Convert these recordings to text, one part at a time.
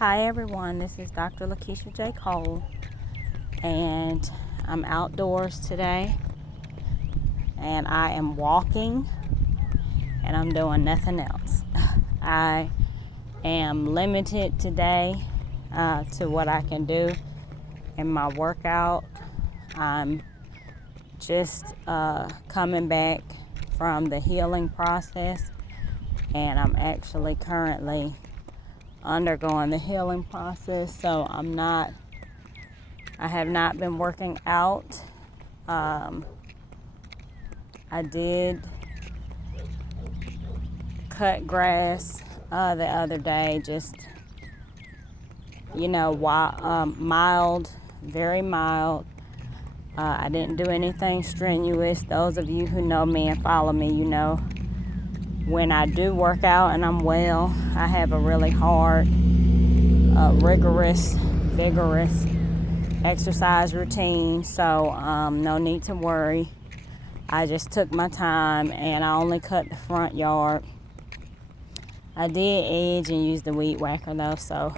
Hi everyone, this is Dr. Lakeisha J. Cole, and I'm outdoors today, and I am walking, and I'm doing nothing else. I am limited today to what I can do in my workout. I'm just coming back from the healing process, and I'm actually currently undergoing the healing process, so I have not been working out. I did cut grass the other day, just mild, very mild. I didn't do anything strenuous. Those of you who know me and follow me, you know when I do work out and I'm well, I have a really hard, rigorous, vigorous exercise routine, so no need to worry. I just took my time and I only cut the front yard. I did edge and use the weed whacker though, so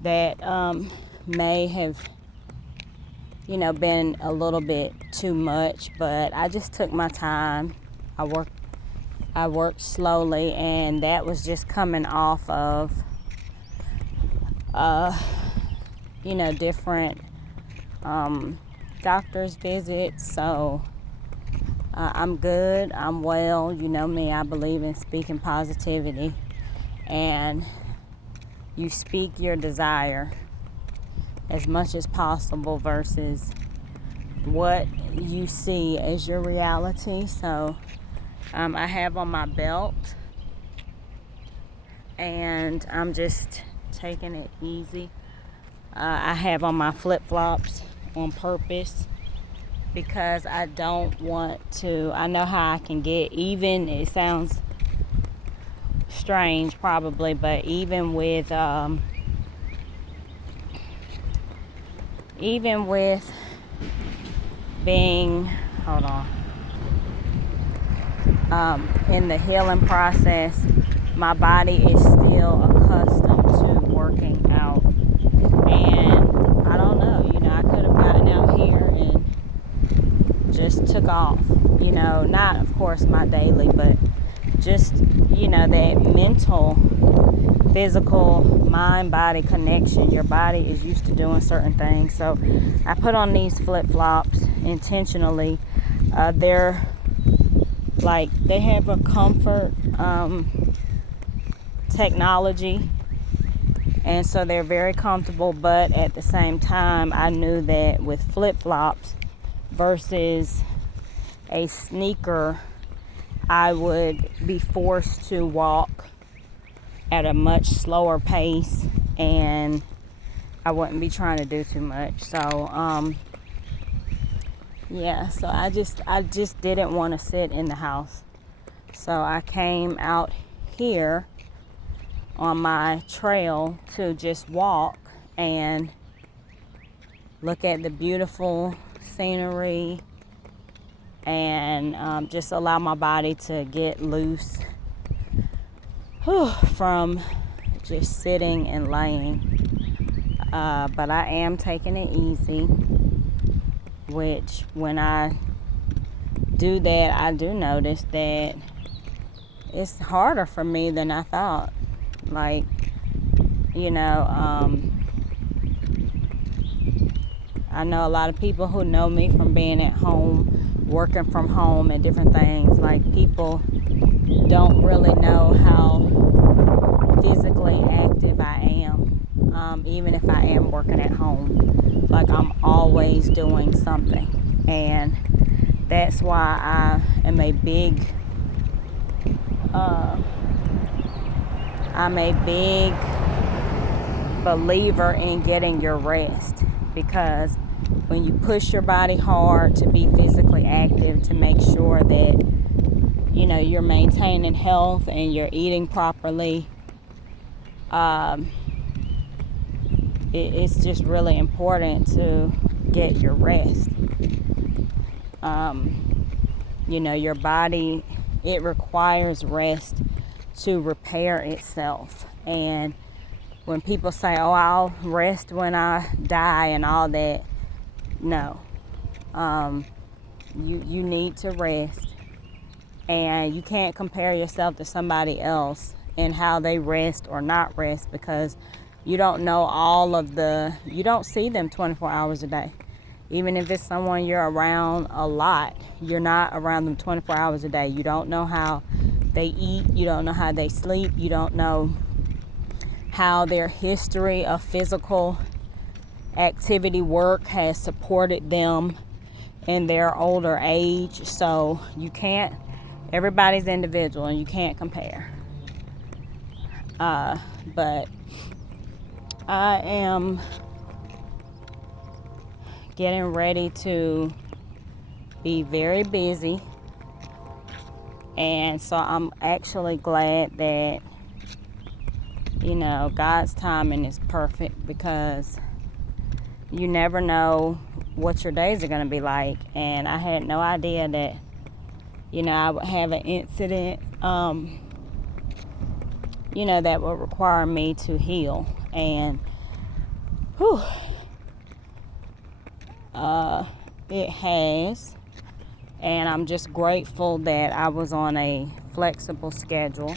that may have been a little bit too much, but I just took my time. I worked slowly, and that was just coming off of different doctor's visits. So I'm good, I'm well. You know me, I believe in speaking positivity, and you speak your desire as much as possible versus what you see as your reality. So I have on my belt, and I'm just taking it easy. I have on my flip-flops on purpose because I don't want to. I know how I can get, even it sounds strange probably, but even with being, hold on, in the healing process, my body is still accustomed to working out. And I don't know, I could have gotten out here and just took off. Not, of course, my daily, but just, that mental, physical, mind-body connection. Your body is used to doing certain things. So I put on these flip-flops intentionally. They're like, they have a comfort technology, and so they're very comfortable, but at the same time I knew that with flip-flops versus a sneaker, I would be forced to walk at a much slower pace, and I wouldn't be trying to do too much. So so I just didn't want to sit in the house. So I came out here on my trail to just walk and look at the beautiful scenery, and just allow my body to get loose from just sitting and laying. But I am taking it easy, which when I do that, I do notice that it's harder for me than I thought. Like, I know a lot of people who know me from being at home, working from home and different things. Like, people don't really know how physically active I am, even if I am working at home. Like, I'm always doing something, and that's why I am a big believer in getting your rest, because when you push your body hard to be physically active, to make sure that you're maintaining health and you're eating properly, it's just really important to get your rest. Your body, it requires rest to repair itself, and when people say, oh, I'll rest when I die and all that, no. You need to rest, and you can't compare yourself to somebody else and how they rest or not rest, because you don't know you don't see them 24 hours a day. Even if it's someone you're around a lot, you're not around them 24 hours a day. You don't know how they eat, you don't know how they sleep, you don't know how their history of physical activity work has supported them in their older age. So everybody's individual and you can't compare. But I am getting ready to be very busy, and so I'm actually glad that God's timing is perfect, because you never know what your days are going to be like. And I had no idea that I would have an incident that would require me to heal. And it has. And I'm just grateful that I was on a flexible schedule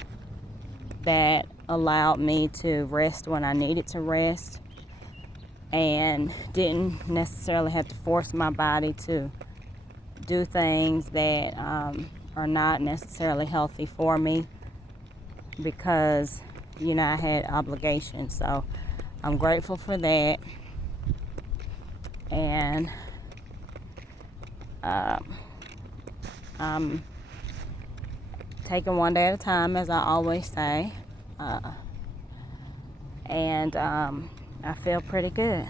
that allowed me to rest when I needed to rest, and didn't necessarily have to force my body to do things that are not necessarily healthy for me, because I had obligations. So I'm grateful for that. And I'm taking one day at a time, as I always say. And I feel pretty good.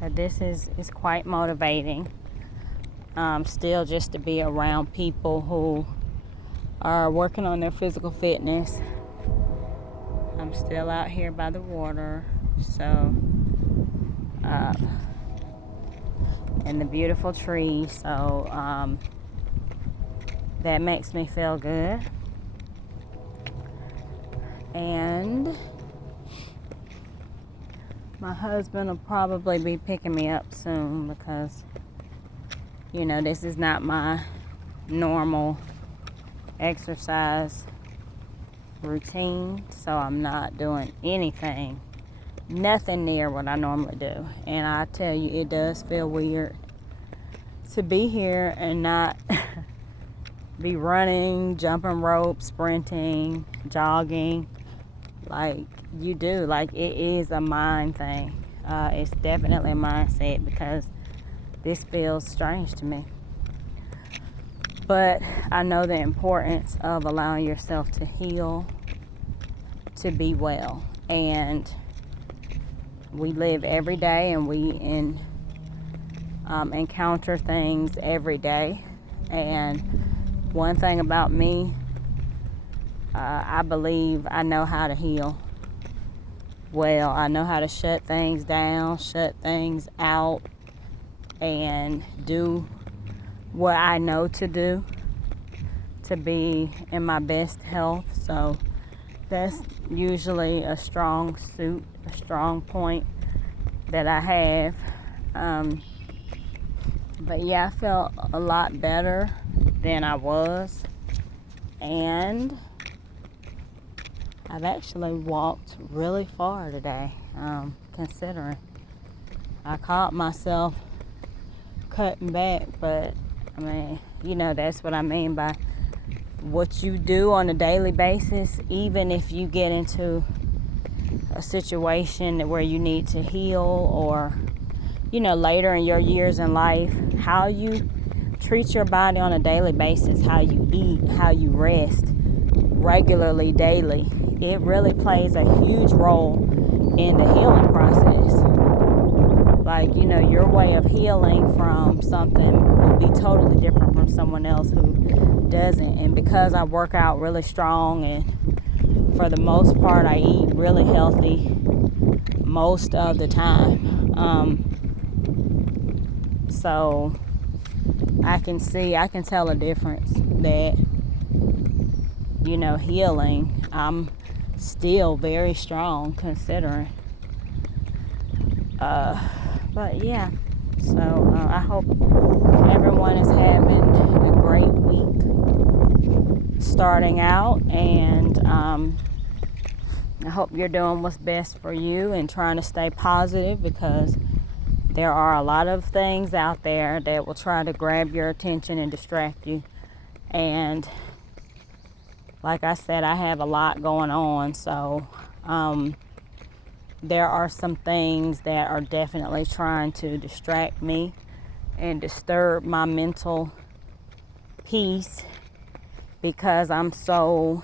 This is quite motivating. Still, just to be around people who are working on their physical fitness. I'm still out here by the water, so and the beautiful trees, so that makes me feel good. And my husband will probably be picking me up soon, because this is not my normal exercise routine, so I'm not doing nothing near what I normally do. And I tell you, it does feel weird to be here and not be running, jumping rope, sprinting, jogging like you do. Like, it is a mind thing. It's definitely a mindset, because this feels strange to me. But I know the importance of allowing yourself to heal, to be well. And we live every day, and we encounter things every day. And one thing about me, I believe I know how to heal well. I know how to shut things down, shut things out, and do what I know to do to be in my best health. So that's usually a strong suit, a strong point that I have. But yeah, I felt a lot better than I was. And I've actually walked really far today, considering. I caught myself cutting back, but I mean, that's what I mean by what you do on a daily basis. Even if you get into a situation where you need to heal, or later in your years in life, how you treat your body on a daily basis, how you eat, how you rest regularly, daily, it really plays a huge role in the healing process. Like, your way of healing from something will be totally different from someone else who doesn't. And because I work out really strong, and for the most part I eat really healthy most of the time, so I can tell a difference that, healing, I'm still very strong considering. But yeah, so I hope everyone is having a great week starting out, and I hope you're doing what's best for you and trying to stay positive, because there are a lot of things out there that will try to grab your attention and distract you. And like I said, I have a lot going on, so there are some things that are definitely trying to distract me and disturb my mental peace, because I'm so,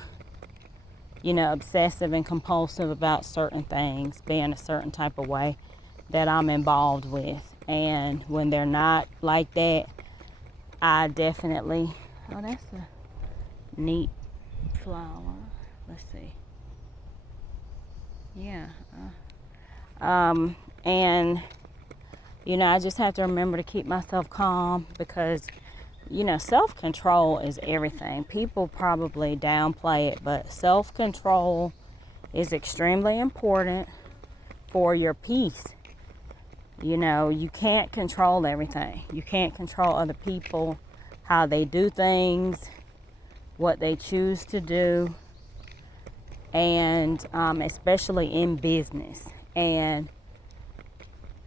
obsessive and compulsive about certain things, being a certain type of way that I'm involved with. And when they're not like that, I definitely, oh, that's a neat flower. Let's see. Yeah. And, I just have to remember to keep myself calm, because, self-control is everything. People probably downplay it, but self-control is extremely important for your peace. You can't control everything. You can't control other people, how they do things, what they choose to do, and especially in business. And,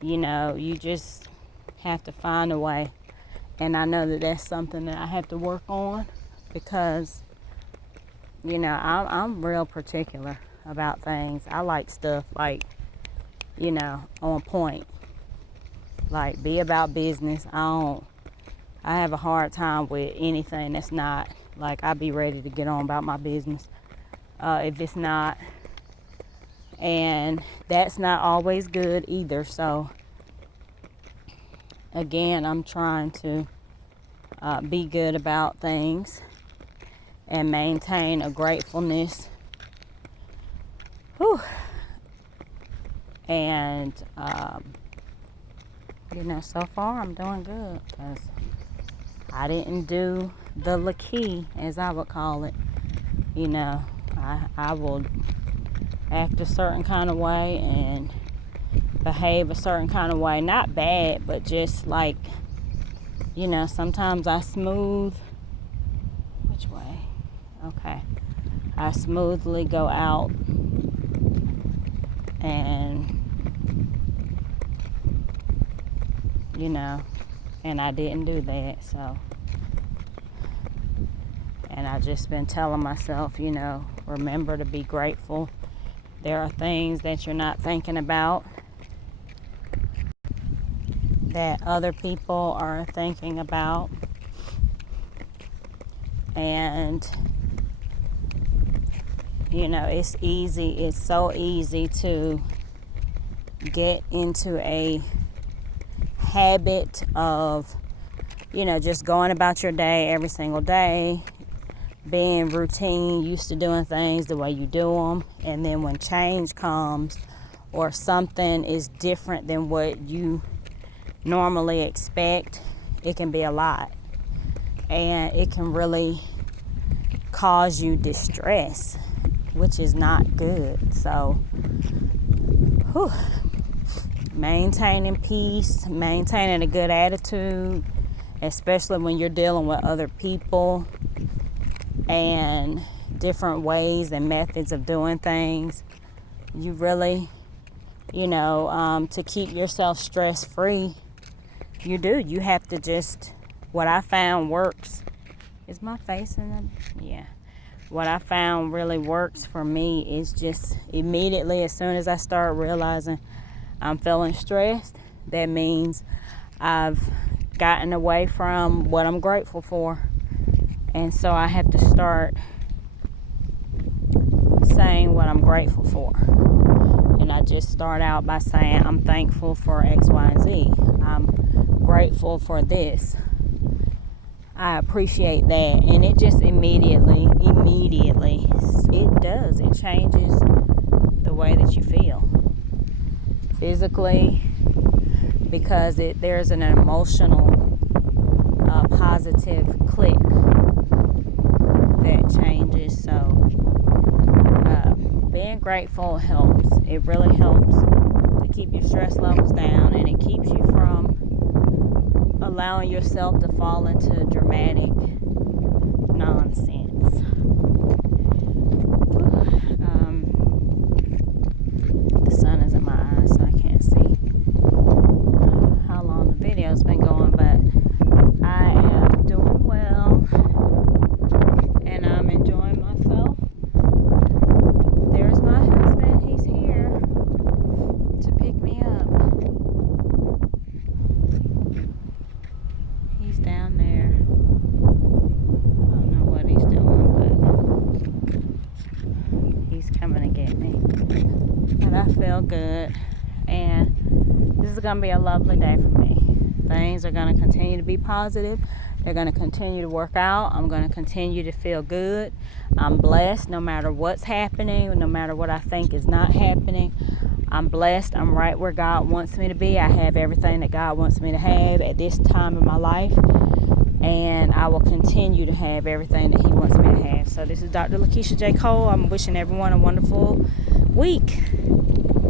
you just have to find a way. And I know that that's something that I have to work on, because, I'm real particular about things. I like stuff like, on point. Like, be about business. I have a hard time with anything that's not, like, I be ready to get on about my business. If it's not, and that's not always good either. So again, I'm trying to be good about things and maintain a gratefulness. Whew. And so far I'm doing good, because I didn't do the key, as I would call it. I will act a certain kind of way and behave a certain kind of way. Not bad, but just like, sometimes I smooth. Which way? Okay. I smoothly go out and, and I didn't do that, so. And I've just been telling myself, remember to be grateful. There are things that you're not thinking about that other people are thinking about. And, it's so easy to get into a habit of, just going about your day every single day, being routine, used to doing things the way you do them. And then when change comes, or something is different than what you normally expect, it can be a lot. And it can really cause you distress, which is not good. So, maintaining peace, maintaining a good attitude, especially when you're dealing with other people and different ways and methods of doing things. You really, to keep yourself stress-free, you have to just, what I found works, is my face in the, yeah. What I found really works for me is just immediately, as soon as I start realizing I'm feeling stressed, that means I've gotten away from what I'm grateful for. And so I have to start saying what I'm grateful for. And I just start out by saying, I'm thankful for X, Y, and Z. I'm grateful for this. I appreciate that. And it just immediately, it does. It changes the way that you feel. Physically, because there's an emotional, positive click that changes. So, being grateful helps. It really helps to keep your stress levels down, and it keeps you from allowing yourself to fall into dramatic nonsense. The sun is in my eyes, so I can't see how long the video's been going, but I am doing well, and I'm enjoying myself. There's my husband. He's here to pick me up. He's down there. I don't know what he's doing, but he's coming to get me. But I feel good, and this is going to be a lovely day for me. Things are going to continue to be positive. They're going to continue to work out. I'm going to continue to feel good. I'm blessed no matter what's happening, no matter what I think is not happening. I'm blessed. I'm right where God wants me to be. I have everything that God wants me to have at this time in my life. And I will continue to have everything that He wants me to have. So this is Dr. Lakeisha J. Cole. I'm wishing everyone a wonderful week.